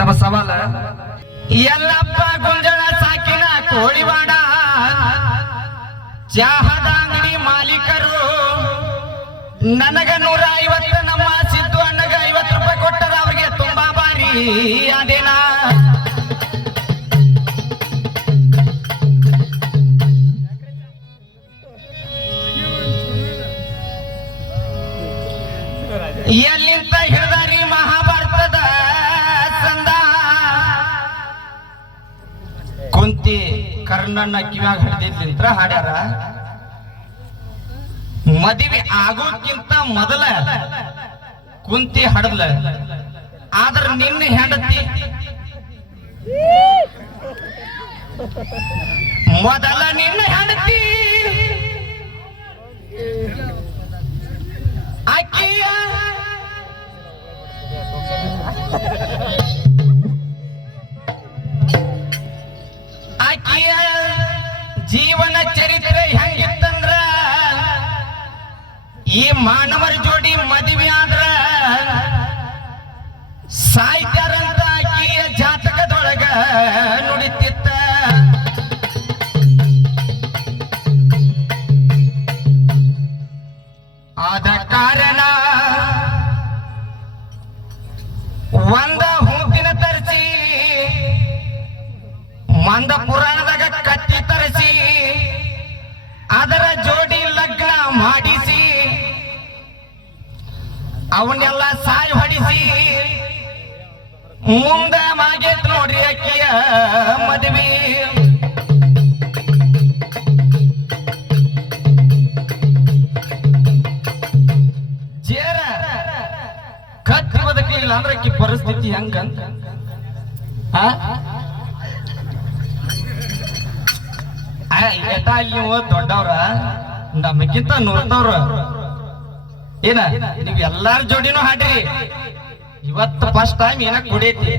ನಮ್ಮ ಸವಾಲ ಎಲ್ಲಪ್ಪ ಗುಂಜಳ ಸಾಕಿನ ಕೋಳಿವಾಡ ಚಹಾದ ಅಂಗಡಿ ಮಾಲೀಕರು ನನಗ 150 ನಮ್ಮ ಸಿದ್ದು ಅಣ್ಣಗ 50 ರೂಪಾಯಿ ಕೊಟ್ಟದ ಅವ್ರಿಗೆ ತುಂಬಾ ಬಾರಿ ಅದೇನಾ ಎಲ್ಲಿಂದ ಹಿಡಿದಾರಿ ಮಹಾಭಾರತದ ಸಂದ ಕುಂತಿ ಕರ್ಣನ ಕಿವ್ಯಾಗ ಹಿಡಿದಿದ್ಲಿಂತ್ರ ಹಾಡ್ಯಾರ ಮದುವೆ ಆಗೋಕ್ಕಿಂತ ಮೊದಲ ಕುಂತಿ ಹಡದ್ಲ ಆದ್ರ ನಿನ್ನ ಹೆಂಡತಿ ಮೊದಲ ನಿನ್ನ ಹೆಂಡತಿ ಆಕಿಯ ಆಕಿಯ ಜೀವನ ಚರಿತ್ರೆ ಹೆಂಗಿತ್ತಂದ್ರ ಈ ಮಾನವರ ಜೋಡಿ ಮದುವೆ ಆದ್ರ ಸಾಯ್ತಾರಂತ ಆಕಿಯ ಜಾತಕದೊಳಗ ನುಡಿತಿತ್ತ ಆದ ಕಾರಣ ಒಂದ ಹೂತಿನ ತರಿಸಿ ಮಂದ ಪುರಾಣದಾಗ ಕತ್ತಿ ತರಿಸಿ ಅದರ ಜೋಡಿ ಲಗ್ನ ಮಾಡಿಸಿ ಅವನ್ನೆಲ್ಲ ಸಾಯಿ ಹೊಡಿಸಿ ಮುಂದ ಮಾಗೇತ್ ನೋಡ್ರಿ ಅಕ್ಕಿಯ ಮದುವೆ ಜೇರ ಕತ್ತಿ ಬದುಕಲಿಲ್ಲ ಅಂದ್ರೆ ಅಕ್ಕಿ ಪರಿಸ್ಥಿತಿ ಹೆಂಗಂತ ನೀವು ದೊಡ್ಡವ್ರ ನಮಗಿಂತ ನೋಡ್ತವ್ರ ಏನ ನೀವ್ ಎಲ್ಲಾರ ಜೋಡಿನೂ ಹಾಡ್ರಿ ಇವತ್ತು ಫಸ್ಟ್ ಟೈಮ್ ಏನ ಕುಡಿಯತಿ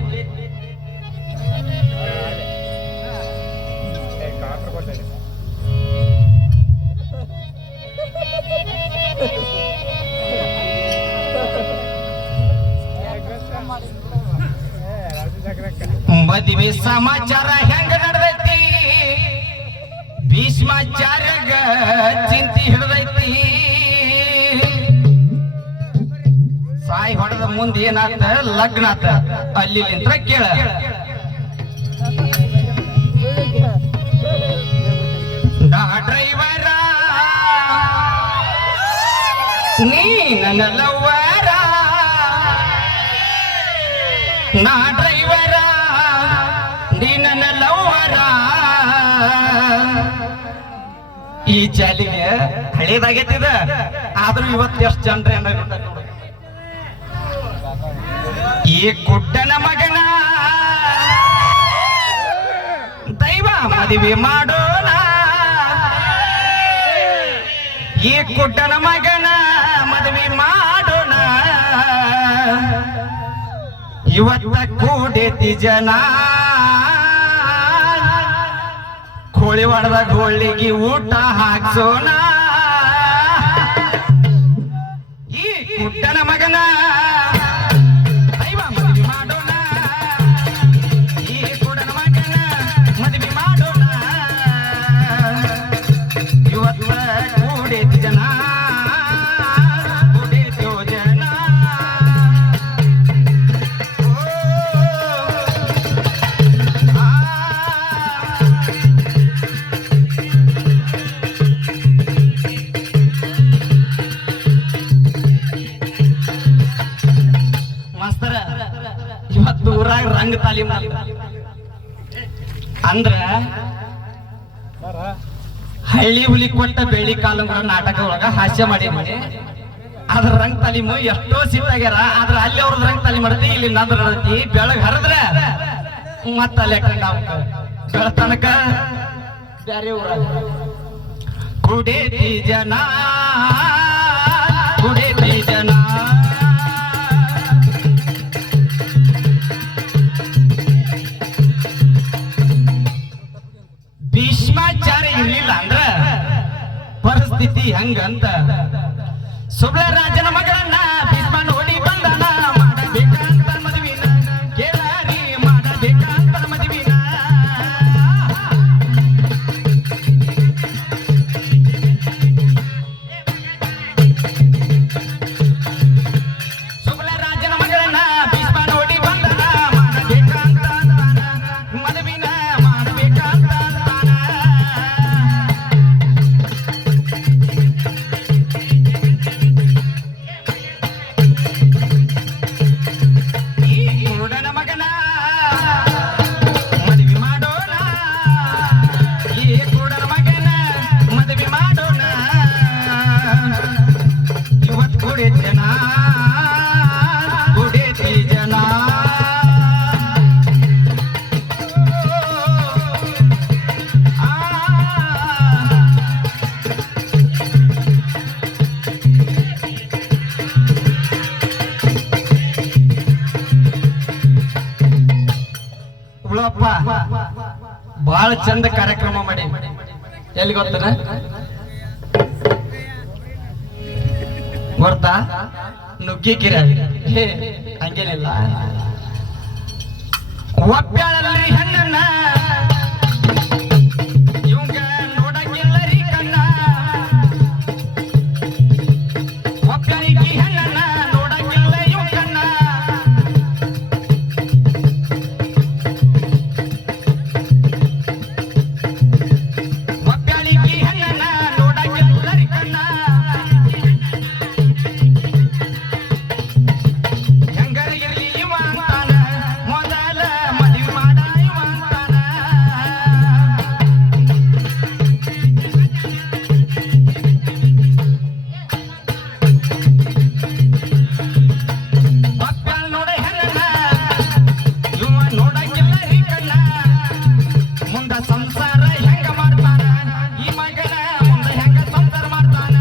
ಮದುವೆ ಸಮಾಚಾರ ಹೆಂಗ ನಡೆದೈತಿ ಭೀಷ್ಮಾಚಾರ್ಯಗ ಚಿಂತಿ ಹಿಡ್ದೈತಿ ಸಾಯಿ ಹೊಡೆದ ಮುಂದೆ ಏನಾತ ಲಗ್ನ ಆತ ಅಲ್ಲಿಂತ್ರ ಕೇಳ ನಾ ಡ್ರೈವರ ನೀ ನನ್ನ ಲವ್ವರ ನಾ ಡ್ರೈವರ ನೀ ನನ್ನ ಲವ್ವರ ಈ ಚಾಲಿಗೆ ಹಳೇದಾಗೈತಿದ ಆದ್ರೂ ಇವತ್ತು ಎಷ್ಟು ಜನರ ಈ ಕುಡ್ಡನ ಮಗನ ದೈವ ಮದುವೆ ಮಾಡೋಣ ಈ ಕುಡ್ಡನ ಮಗನ ಮದುವೆ ಮಾಡೋಣ ಇವತ್ತ ಕೂಡೇತಿ ಜನ ಕೋಳಿ ಹೊಡೆದ ಗೋಳಿಗೆ ಊಟ ಹಾಕ್ಸೋಣ ಈ ಕುಡ್ಡನ ಮಗನ ರಂಗ ತಾಲೀಮ್ ಅಂದ್ರ ಹಳ್ಳಿ ಹುಲಿ ಕೊಟ್ಟ ಬೆಳ್ಳಿ ಕಾಲಂಗಳ ನಾಟಕ ಒಳಗ ಹಾಸ್ಯ ಮಾಡಿ ಅದ್ರ ರಂಗ ತಾಲೀಮು ಎಷ್ಟೋ ಸಿಟ್ಟಾಗ್ಯಾರ ಆದ್ರ ಅಲ್ಲಿ ಅವ್ರದ್ ರಂಗ ತಾಲೀಮ್ ಮಾಡತಿ ಇಲ್ಲಿ ನಂದ್ರ ನಡತಿ ಬೆಳಗ್ ಹರಿದ್ರ ಮತ್ತ ಅಲ್ಲೇ ಕಂಡ ಬೆಳತನಕ ಬ್ಯಾರೆ ಊರ ಕುಡೇತಿ ಜನ ಕುಡೇತಿ ಜನ ಭೀಷ್ಮಾಚಾರ್ಯ ಇರ್ಲಿಲ್ಲ ಅಂದ್ರ ಪರಿಸ್ಥಿತಿ ಹಂಗಂತ ಸುಬ್ಳ ರಾಜನ ಮಗಳನ್ನ ಭೀಷ್ಮ ನೋಡಿ ಬಂದನ ಮಾಡಬೇಕಂತ ಮದುವಿನ ಕೇಳಾರಿ ಗುಣಪ್ಪ ಬಹಳ ಚಂದ ಕಾರ್ಯಕ್ರಮ ಮಾಡಿ ಎಲ್ಲಿ ಗೊತ್ತನ ಗೊತ್ತಾ ನುಗ್ಗಿಕಿರ ಹಂಗೇನಿಲ್ಲ ಒಪ್ಪ್ಯಾಳಲ್ರಿ ಹೆಣ್ಣನ್ನ ಇವಂಗ ನೋಡಂಗಿಲ್ಲರಿ ಕಣ್ಣ ಒಪ್ಪ್ಯಾಳಿಗಿ ಹೆಣ್ಣನ್ನ ನೋಡಂಗಿಲ್ಲ ಇವ ಕಣ್ಣ ಒಪ್ಪ್ಯಾಳಿಗಿ ಹೆಣ್ಣನ್ನ ನೋಡಂಗಿಲ್ಲರಿ ಕಣ್ಣ ಹೆಂಗರಿಗಿರ್ಲಿ ಇವ ಅಂತಾನ ಮೊದಲ ಮದುವೆ ಮಾಡ ಇವ ಅಂತಾನ ಒಪ್ಪ್ಯಾಳ ನೋಡ ಹೆಣ್ಣನ್ನ ಇವ ನೋಡಂಗಿಲ್ಲ ರೀ ಕಣ್ಣ ಮುಂದ ಸಂಸಾರ ಹೆಂಗ ಮಾಡ್ತಾನ ಈ ಮಗನ ಮುಂದ ಹೆಂಗ ಸಂಸಾರ ಮಾಡ್ತಾನ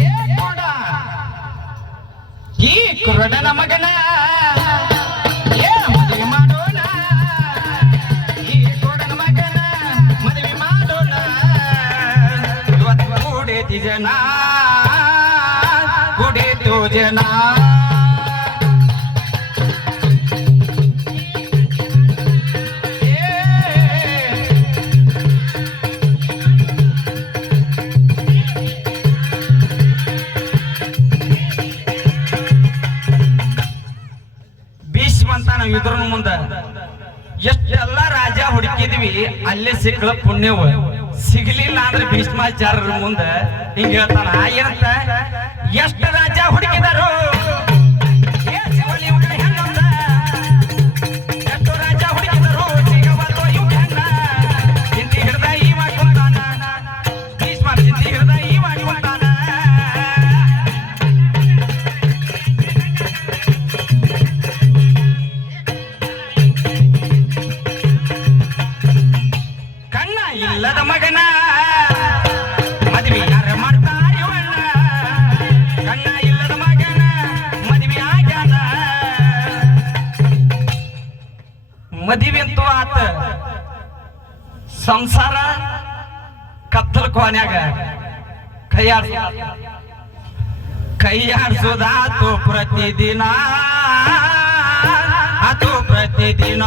ಏ ಕೋಡ ಈ ಕುರುಡನ ಮಗನ ಏ ಮದುವೆ ಮಾಡೋಣ ಈ ಕುರುಡನ ಮಗನ ಮದುವೆ ಮಾಡೋಣ ಇವತ್ತು ಕೂಡಿತಿ ಜನ ಕೂಡಿತು ಜನ ಭೀಷ್ಮ ಅಂತ ನಾವು ಇದ್ರ ಮುಂದ ಎಷ್ಟೆಲ್ಲ ರಾಜ ಹುಡುಕಿದ್ವಿ ಅಲ್ಲೇ ಸಿಕ್ಕಳ ಪುಣ್ಯವ ಸಿಗ್ಲಿಲ್ಲ ಅಂದ್ರೆ ಭೀಷ್ಮಾಚಾರ್ಯರ ಮುಂದ ಹಿಂಗ ಹೇಳ್ತಾನ ಏನಂತ ಎಷ್ಟ ರಾಜ ಹುಡುಕಿದರು ಏ ಶಿವಲಿ ಇವ್ನ ಹೆಣ್ಣಂದ ಎಷ್ಟು ರಾಜ ಹುಡುಕಿದರು ಸಿಗಬಾರ್ದು ಇವ್ ಹೆಣ್ಣ ಚಿಂತಿ ಹಿಡ್ದ ಇವ ಕುಂತಾನ ಭೀಷ್ಮ ಚಿಂತಿ ಹಿಡ್ದ ಇವ ಕುಂತಾನ ಕಣ್ಣ ಇಲ್ಲದ ಮಗನ ಮದುವೆ ಯಾರ ಮಾಡ್ತಾರ ಇವಣ್ಣ ಕಣ್ಣ ಇಲ್ಲದ ಮಗನ ಮದುವೆ ಆಗ್ಯಾನ ಮದುವೆ ಅಂತೂ ಆತ ಸಂಸಾರ ಕತ್ತಲ ಕೋನ್ಯಾಗ ಕೈಯಾಡ್ಸೋದಾತು ಪ್ರತಿದಿನ ಆತು ಪ್ರತಿದಿನ